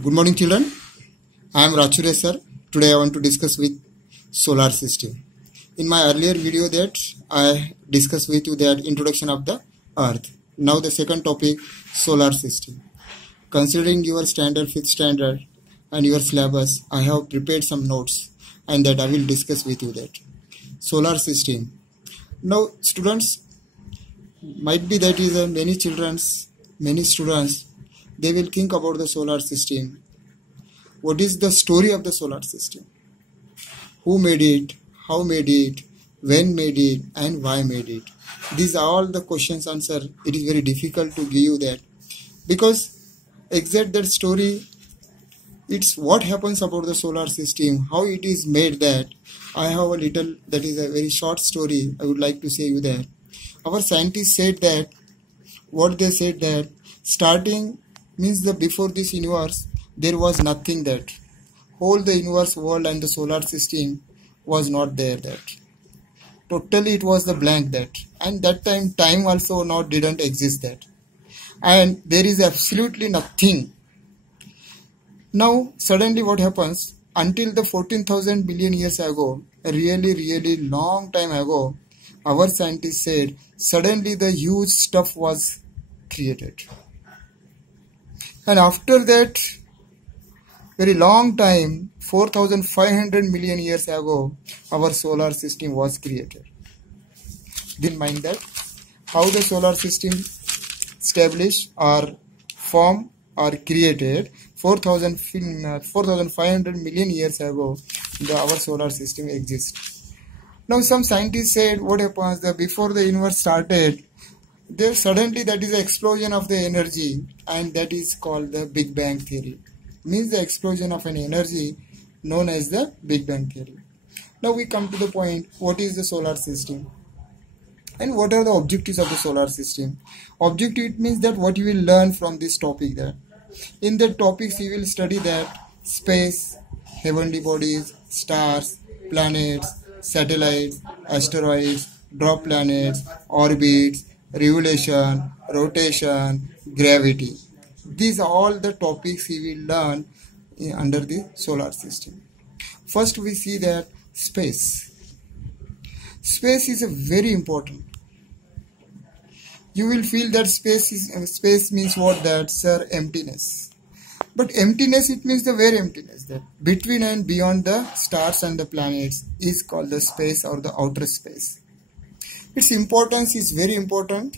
Good morning, children. I am Rachure sir. Today I want to discuss with solar system. In my earlier video that I discussed with you that introduction of the earth. Now the second topic, solar system. Considering your standard 5th standard and your syllabus, I have prepared some notes and that I will discuss with you that. Solar system. Now students, might be that is many students, they will think about the solar system. What is the story of the solar system? Who made it? How made it? When made it? And why made it? These are all the questions answer. It is very difficult to give you that. Because exact that story, it's what happens about the solar system, how it is made that. I have a little, that is a very short story. I would like to say you that. Our scientists said that, what they said that, starting means the before this universe, there was nothing that. Whole the universe world and the solar system was not there that. Totally it was the blank that. And that time also not didn't exist that. And there is absolutely nothing. Now suddenly what happens, until the 14,000 billion years ago, really long time ago, our scientists said suddenly the huge stuff was created. And after that, very long time, 4,500 million years ago, our solar system was created. Then mind that how the solar system established or formed or created 4,500 million years ago, our solar system exists. Now some scientists said what happens that before the universe started, there suddenly that is an explosion of the energy, and that is called the Big Bang theory. Means the explosion of an energy known as the Big Bang theory. Now we come to the point, what is the solar system? And what are the objectives of the solar system? Objective, it means that what you will learn from this topic there. In the topics you will study that space, heavenly bodies, stars, planets, satellites, asteroids, dwarf planets, orbits, revolution, rotation, gravity. These are all the topics you will learn under the solar system. First we see that space. Space is a very important. You will feel that space means what that, sir? Emptiness. But emptiness, it means the very emptiness that between and beyond the stars and the planets is called the space or the outer space. Its importance is very important.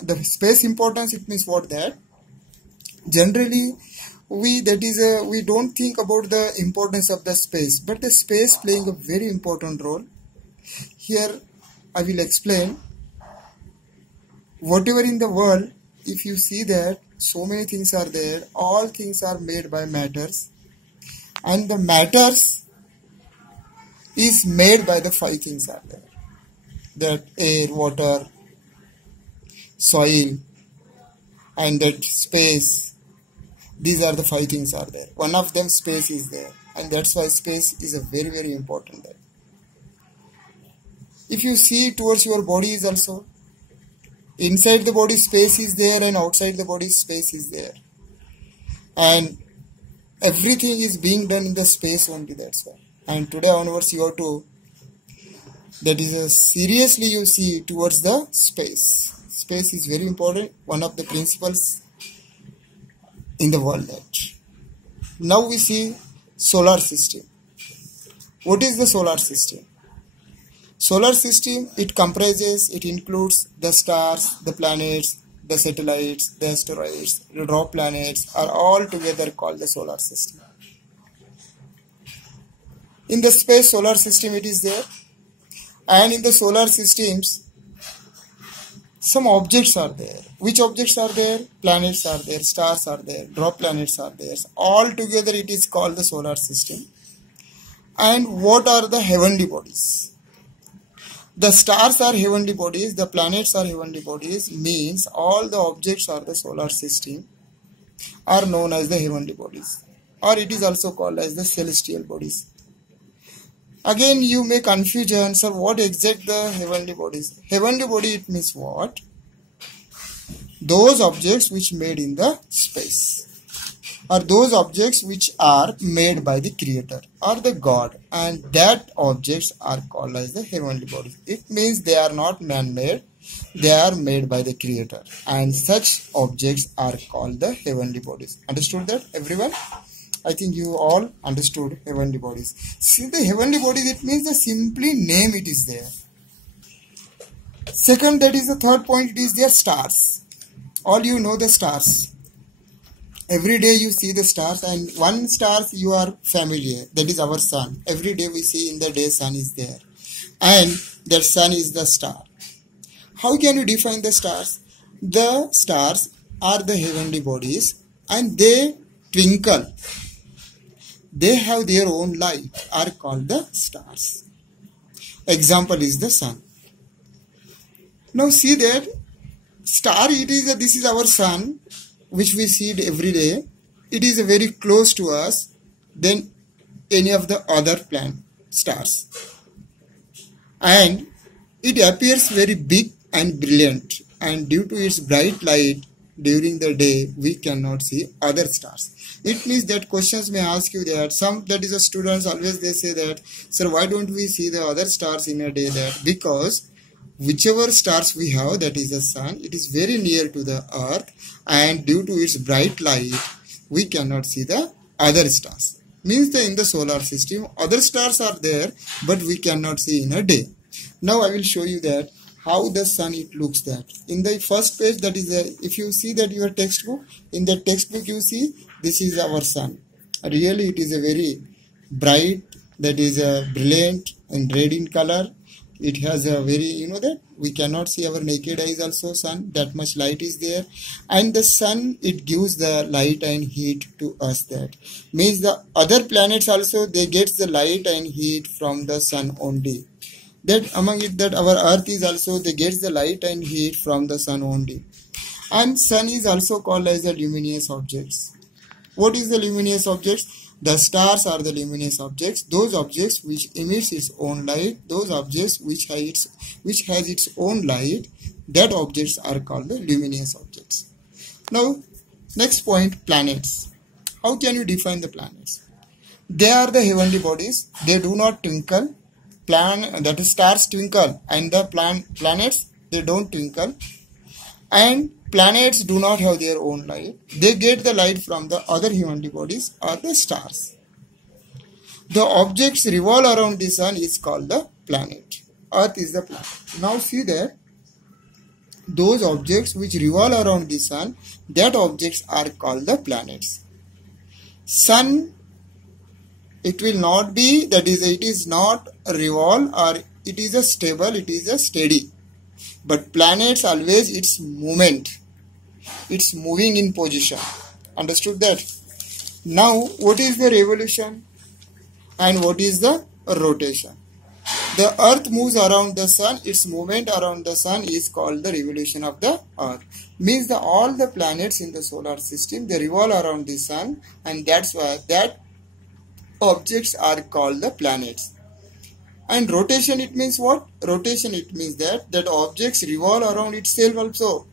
The space importance, it means what that. Generally, we don't think about the importance of the space, but the space playing a very important role. Here I will explain. Whatever in the world, if you see that so many things are there, all things are made by matters, and the matters is made by the 5 things are there. That air, water, soil, and that space. These are the 5 things are there. One of them, space, is there, and that's why space is a very important there. If you see towards your body is also, inside the body space is there and outside the body space is there, and everything is being done in the space only, that's why. And today onwards you have to, that is seriously you see towards the space. Space is very important, one of the principles in the world. Now we see solar system. What is the solar system? Solar system, it includes the stars, the planets, the satellites, the asteroids, the dwarf planets are all together called the solar system. In the space solar system it is there, and in the solar systems some objects are there. Which objects are there? Planets are there, stars are there, dwarf planets are there. All together it is called the solar system. And what are the heavenly bodies? The stars are heavenly bodies, the planets are heavenly bodies, means all the objects are the solar system are known as the heavenly bodies, or it is also called as the celestial bodies. Again you may confusion, sir, what exact the heavenly bodies? Heavenly body, it means what? Those objects which made in the space. are those objects which are made by the creator or the God, and that objects are called as the heavenly bodies. It means they are not man-made, they are made by the creator, and such objects are called the heavenly bodies. Understood that, everyone? I think you all understood heavenly bodies. See, the heavenly bodies, it means the simply name it is there. Second, that is the third point, it is their stars. All you know the stars. Every day you see the stars, and one star you are familiar, that is our sun. Every day we see in the day sun is there, and that sun is the star. How can you define the stars? The stars are the heavenly bodies, and they twinkle. They have their own light, are called the stars. Example is the sun. Now see that star, this is our sun, which we see every day. It is very close to us than any of the other planet stars, and it appears very big and brilliant, and due to its bright light during the day we cannot see other stars. It means that questions may ask you that that is a students always they say that, sir, why don't we see the other stars in a day? That because whichever stars we have, that is the sun, it is very near to the earth, and due to its bright light we cannot see the other stars. Means that in the solar system other stars are there, but we cannot see in a day. Now I will show you that how the sun it looks. That in the first page, that is if you see that your textbook, in the textbook you see this is our sun. Really it is a very bright, that is a brilliant and red in color. It has a very, that we cannot see our naked eyes also sun, that much light is there. And the sun, it gives the light and heat to us. That means the other planets also, they get the light and heat from the sun only. That among it, that our earth is also, they get the light and heat from the sun only. And sun is also called as the luminous objects. What is the luminous objects? The stars are the luminous objects, those objects which emits its own light, those objects which has its own light, that objects are called the luminous objects. Now, next point, planets. How can you define the planets? They are the heavenly bodies, they do not twinkle, that is stars twinkle, and the planets, they don't twinkle, and planets do not have their own light. They get the light from the other heavenly bodies or the stars. The objects revolve around the sun is called the planet. Earth is the planet. Now see that those objects which revolve around the sun, that objects are called the planets. Sun, it will not be, that is, it is not revolve, or it is a stable, it is a steady. But planets always its movement. It's moving in position. Understood that? Now, what is the revolution and what is the rotation? The earth moves around the sun. Its movement around the sun is called the revolution of the earth. Means that all the planets in the solar system, they revolve around the sun, and that's why that objects are called the planets. And rotation, it means what? Rotation, it means that objects revolve around itself also.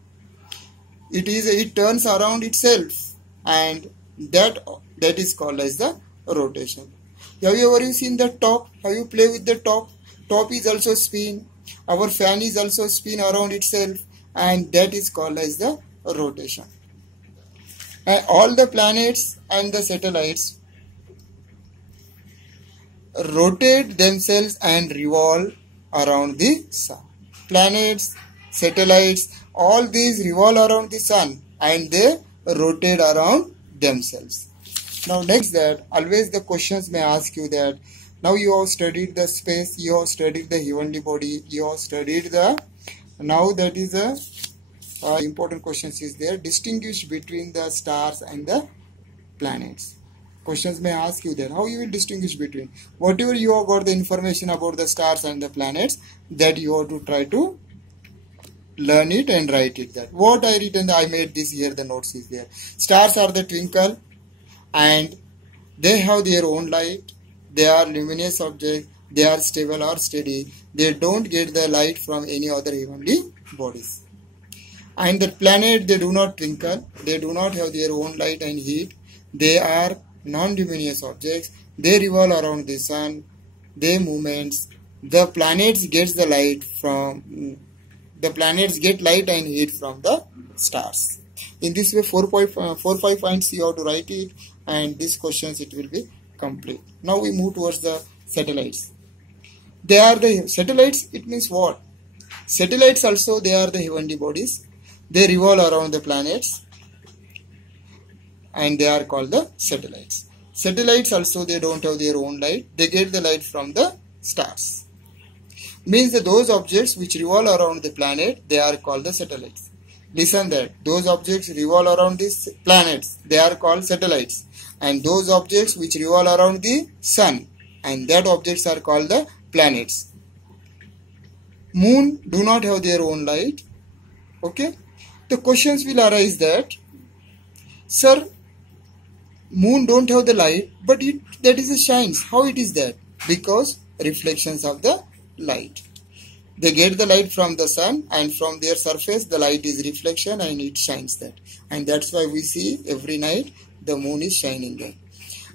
It turns around itself, and that is called as the rotation. Have you ever seen the top? Have you played with the top? Top is also spin. Our fan is also spin around itself, and that is called as the rotation. And all the planets and the satellites rotate themselves and revolve around the sun. Planets, satellites, all these revolve around the sun, and they rotate around themselves. Now next, that always the questions may ask you that, now you have studied the space, you have studied the heavenly body, you have studied the, now that is a important questions is there, distinguish between the stars and the planets. Questions may ask you that, how you will distinguish between, whatever you have got the information about the stars and the planets, that you have to try to learn it and write it. That what I written, I made this here, the notes is there. Stars are the twinkle, and they have their own light. They are luminous objects. They are stable or steady. They don't get the light from any other heavenly bodies. And the planet, they do not twinkle. They do not have their own light and heat. They are non-luminous objects. They revolve around the sun. They movements. The planets get light and heat from the stars. In this way, 5 points you have to write it, and these questions it will be complete. Now we move towards the satellites. They are the satellites. It means what? Satellites also, they are the heavenly bodies. They revolve around the planets, and they are called the satellites. Satellites also, they don't have their own light. They get the light from the stars. Means that those objects which revolve around the planet, they are called the satellites. Listen that those objects revolve around these planets, they are called satellites. And those objects which revolve around the sun, and that objects are called the planets. Moon do not have their own light. Okay. The questions will arise that, sir, moon don't have the light, but that is a shines. How it is that? Because reflections of the light. They get the light from the sun, and from their surface the light is reflection and it shines that. And that's why we see every night the moon is shining there.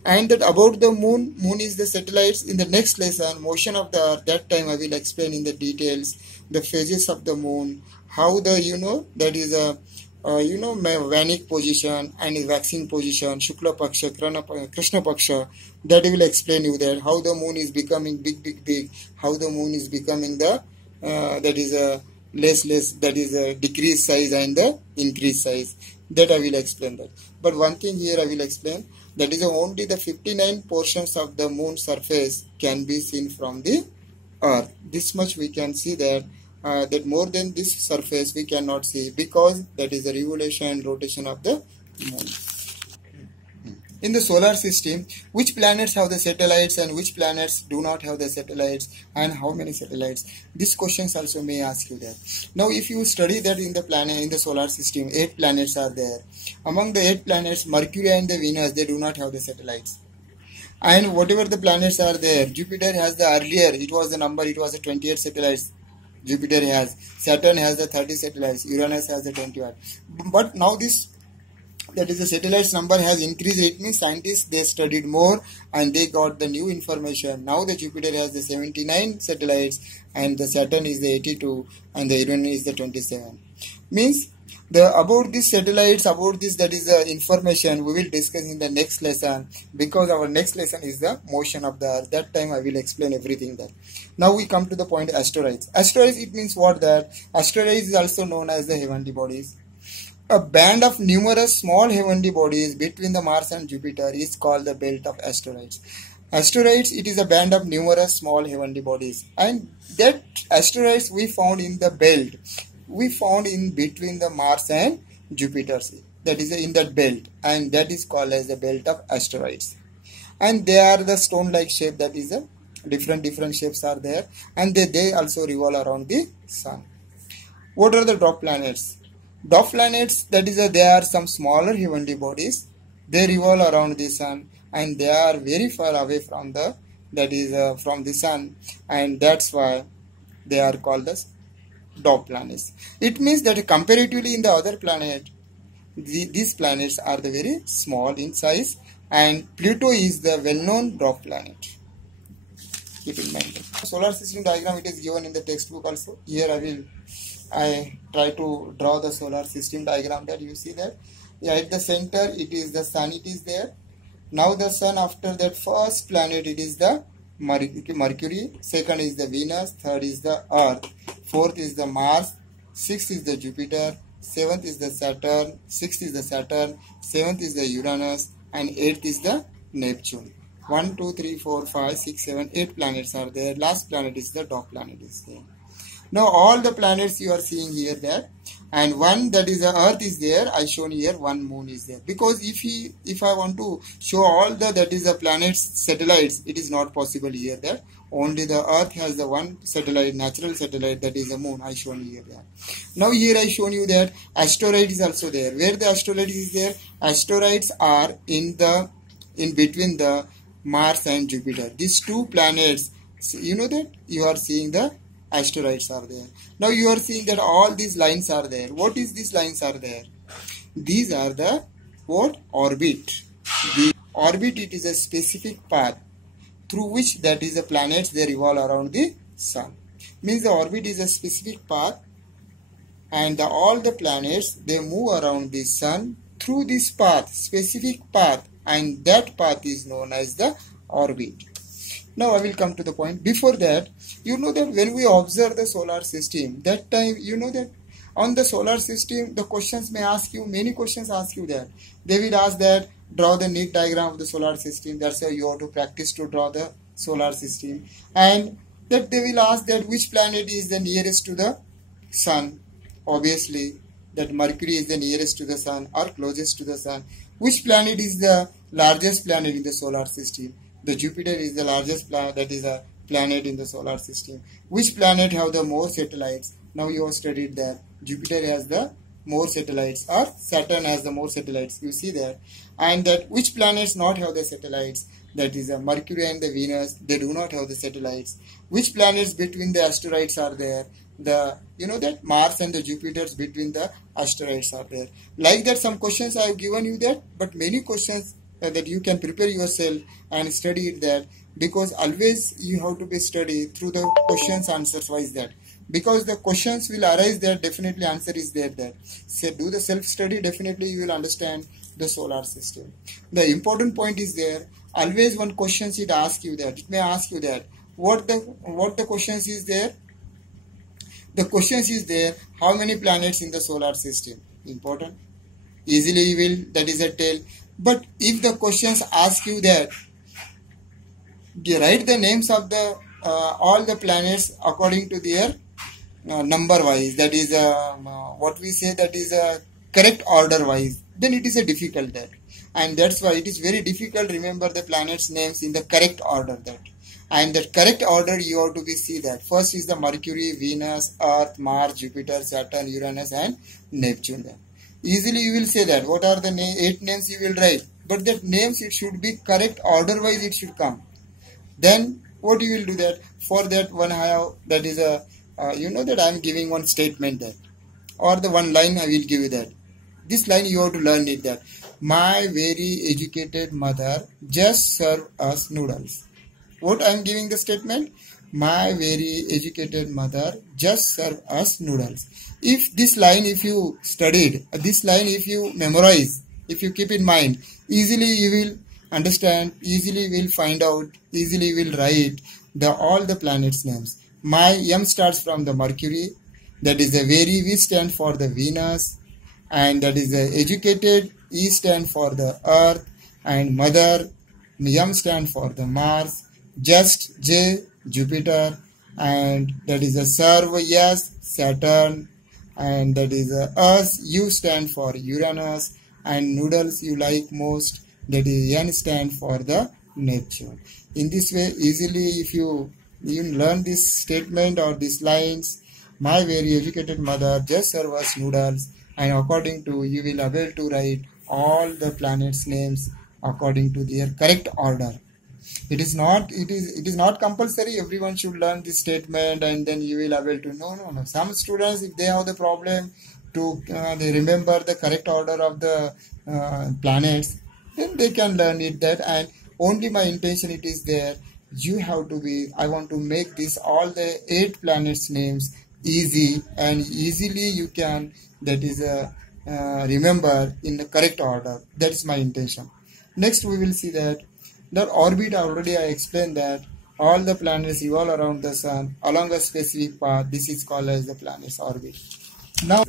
And that about the moon is the satellites. In the next lesson, motion of the earth, that time I will explain in the details the phases of the moon, how the that is a Vanic position and waxing position, Shukla Paksha, Krishna Paksha, that will explain you that how the moon is becoming big, how the moon is becoming the that is a less, that is a decreased size and the increased size. That I will explain that. But one thing here I will explain, that is only the 59 portions of the moon surface can be seen from the earth. This much we can see that. That more than this surface we cannot see, because that is the revolution and rotation of the moon. In the solar system, which planets have the satellites and which planets do not have the satellites, and how many satellites? These questions also may ask you that. Now if you study that in the solar system, 8 planets are there. Among the 8 planets, Mercury and the Venus, they do not have the satellites. And whatever the planets are there, Jupiter has the earlier, it was the 28 satellites. Jupiter has, Saturn has the 30 satellites, Uranus has the 21. But now that is the satellites number has increased. It means scientists, they studied more and they got the new information. Now the Jupiter has the 79 satellites and the Saturn is the 82 and the Uranus is the 27. Means about these satellites, about this, that is the information we will discuss in the next lesson, because our next lesson is the motion of the earth. That time I will explain everything there. Now we come to the point asteroids. Asteroids, it means what? That asteroids is also known as the heavenly bodies. A band of numerous small heavenly bodies between the Mars and Jupiter is called the belt of asteroids. Asteroids, it is a band of numerous small heavenly bodies, and that asteroids we found in the belt. We found in between the Mars and Jupiter, that is in that belt, and that is called as the belt of asteroids. And they are the stone-like shape, that is a different shapes are there, and they also revolve around the sun. What are the dwarf planets? Dwarf planets, that is they are some smaller heavenly bodies. They revolve around the sun, and they are very far away from the from the sun, and that's why they are called as dwarf planets. It means that comparatively in the other planet, these planets are the very small in size, and Pluto is the well-known dwarf planet. Keep in mind that. Solar system diagram, it is given in the textbook also. Here I try to draw the solar system diagram, that you see that. Yeah, at the center it is the sun, it is there. Now the sun, after that first planet, it is the Mercury, second is the Venus, third is the Earth, fourth is the Mars, sixth is the Jupiter, seventh is the Saturn, sixth is the Saturn, seventh is the Uranus, and eighth is the Neptune. 1, 2, 3, 4, 5, 6, 7, 8 planets are there. Last planet is the dwarf planet is there. Now all the planets you are seeing here there, and one, that is the Earth is there. I shown here one moon is there, because if I want to show all that is the planets satellites, it is not possible here there. Only the Earth has the one satellite, natural satellite, that is the moon. I shown here there. Now here I shown you that asteroid is also there. Where the asteroid is there? Asteroids are in between the Mars and Jupiter. These 2 planets, you know that you are seeing the asteroids are there. Now you are seeing that all these lines are there. What is these lines are there? These are the what? Orbit. The orbit, it is a specific path through which, that is the planets, they revolve around the sun. Means the orbit is a specific path, and all the planets, they move around the sun through this path, specific path, and that path is known as the orbit. Now I will come to the point. Before that, you know that when we observe the solar system, that time you know that on the solar system, the questions may ask you, many questions ask you that. They will ask that, draw the neat diagram of the solar system. That's how you have to practice to draw the solar system. And that they will ask that which planet is the nearest to the sun. Obviously, that Mercury is the nearest to the sun or closest to the sun. Which planet is the largest planet in the solar system? The Jupiter is the largest planet, that is a planet in the solar system. Which planet have the more satellites? Now you have studied that Jupiter has the more satellites, or Saturn has the more satellites. You see that. And that which planets not have the satellites? That is Mercury and the Venus. They do not have the satellites. Which planets between the asteroids are there? You know that Mars and the Jupiters between the asteroids are there. Like that, some questions I have given you that, but many questions that you can prepare yourself and study it that, because always you have to be study through the questions answers wise that, because the questions will arise there, definitely answer is there that. So do the self study, definitely you will understand the solar system. The important point is there, always one questions it ask you that, it may ask you that what the questions is there. The questions is there, how many planets in the solar system? Important. Easily you will, that is a tell. But if the questions ask you that, write the names of the all the planets according to their number wise, that is what we say, that is a correct order wise, then it is a difficult that. And that's why it is very difficult remember the planets names in the correct order that. And that correct order you have to be see that. First is the Mercury, Venus, Earth, Mars, Jupiter, Saturn, Uranus and Neptune. Then easily you will say that what are the 8 names you will write. But that names, it should be correct order wise it should come. Then what you will do that? For that one I have, that is a you know that I am giving one statement that, or the one line I will give you that. This line you have to learn it that. My very educated mother just served us noodles. What I am giving the statement? My very educated mother just served us noodles. If this line, if you studied, this line if you memorize, if you keep in mind, easily you will understand, easily will find out, easily will write all the planets names. My M starts from the Mercury, that is a very, V stand for the Venus, and that is a educated, E stand for the Earth, and mother, M stand for the Mars, just J, Jupiter, and that is a serve, yes, Saturn, and that is a us, U stand for Uranus, and noodles you like most, that is N stand for the Neptune. In this way, easily if you learn this statement or these lines, my very educated mother just served us noodles, and according to, you will able to write all the planets names according to their correct order. It is not compulsory everyone should learn this statement and then you will able to. No. Some students, if they have the problem to they remember the correct order of the planets, then they can learn it that. And only my intention it is there, you have to be, I want to make this all the 8 planets names easy, and easily you can, that is remember in the correct order. That is my intention. Next we will see that the orbit, already I explained that all the planets revolve around the sun along a specific path. This is called as the planet's orbit. Now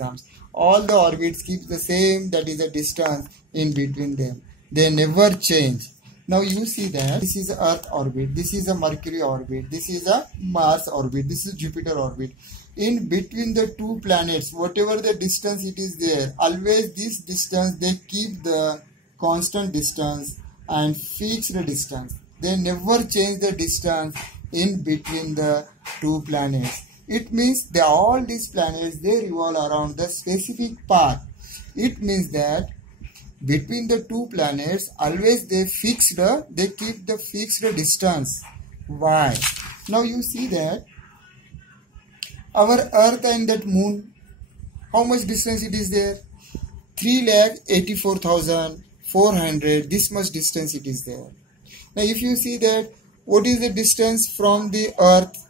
all the orbits keep the same, that is the distance in between them. They never change. Now you see that this is Earth orbit, this is a Mercury orbit, this is a Mars orbit, this is Jupiter orbit. In between the 2 planets, whatever the distance it is there, always this distance, they keep the constant distance and fix the distance. They never change the distance in between the 2 planets. It means that all these planets, they revolve around the specific path. It means that between the 2 planets, always they keep the fixed distance. Why? Now you see that our Earth and that Moon, how much distance it is there? 3,84,400 400, this much distance it is there. Now if you see that what is the distance from the earth,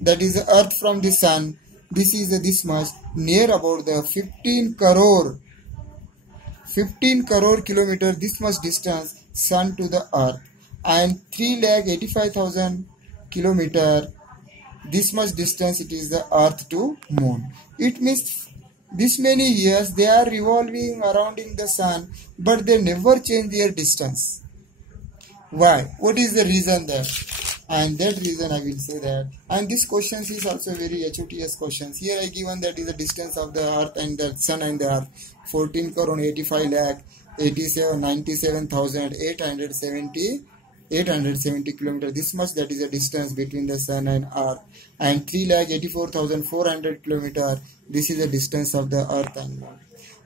that is the earth from the sun, this is this much, near about the 15 crore kilometer, this much distance sun to the earth, and 3,85,000 kilometer, this much distance it is the earth to moon. It means this many years they are revolving around in the sun, but they never change their distance. Why? What is the reason there? And that reason I will say that. And this question is also very HOTS questions. Here I given that is the distance of the earth and the sun and the earth, 14 crore 85 lakh 870 kilometers. This much, that is the distance between the sun and earth. And 3,84,400 kilometers. This is the distance of the earth and moon.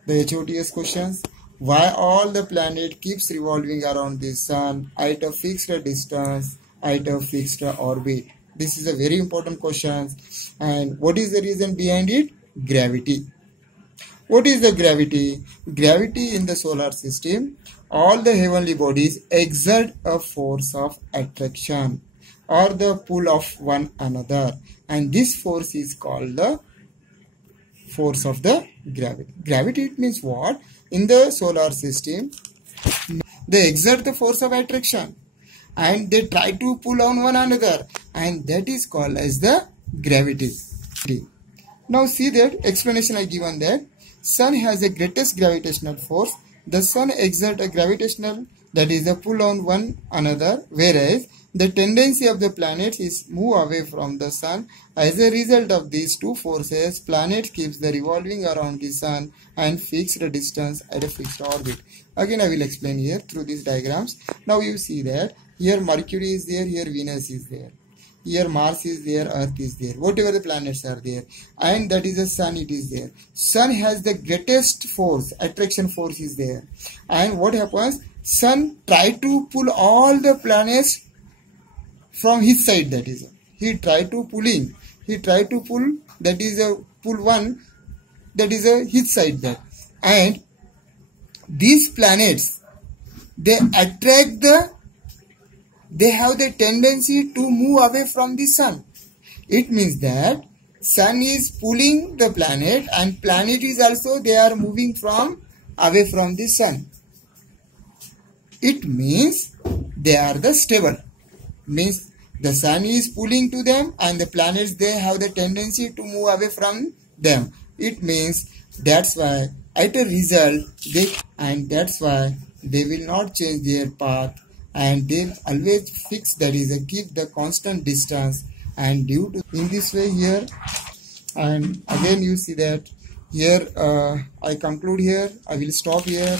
The HOTS questions. Why all the planet keeps revolving around the sun at a fixed distance, at a fixed orbit? This is a very important question. And what is the reason behind it? Gravity. What is the gravity? Gravity in the solar system, all the heavenly bodies exert a force of attraction or the pull of one another, and this force is called the force of the gravity. Gravity, it means what? In the solar system, they exert the force of attraction and they try to pull on one another, and that is called as the gravity. Now see that explanation I given that sun has the greatest gravitational force. The sun exerts a gravitational, that is the pull on one another, whereas the tendency of the planets is move away from the sun. As a result of these two forces, planet keeps the revolving around the sun and fixed distance at a fixed orbit. Again I will explain here through these diagrams. Now you see that here Mercury is there, here Venus is there, here Mars is there, Earth is there, whatever the planets are there, and that is the sun, it is there. Sun has the greatest force, attraction force is there, and what happens? Sun try to pull all the planets from his side, that is, he try to pull, that is a pull one, that is a his side that, and these planets, they attract they have the tendency to move away from the sun. It means that sun is pulling the planet and planet is also, they are moving away from the sun. It means they are the stable. Means the sun is pulling to them and the planets, they have the tendency to move away from them. It means that's why at a result that's why they will not change their path, and they always fix, that is keep the constant distance. And due to in this way here, and again you see that here I conclude here, I will stop here.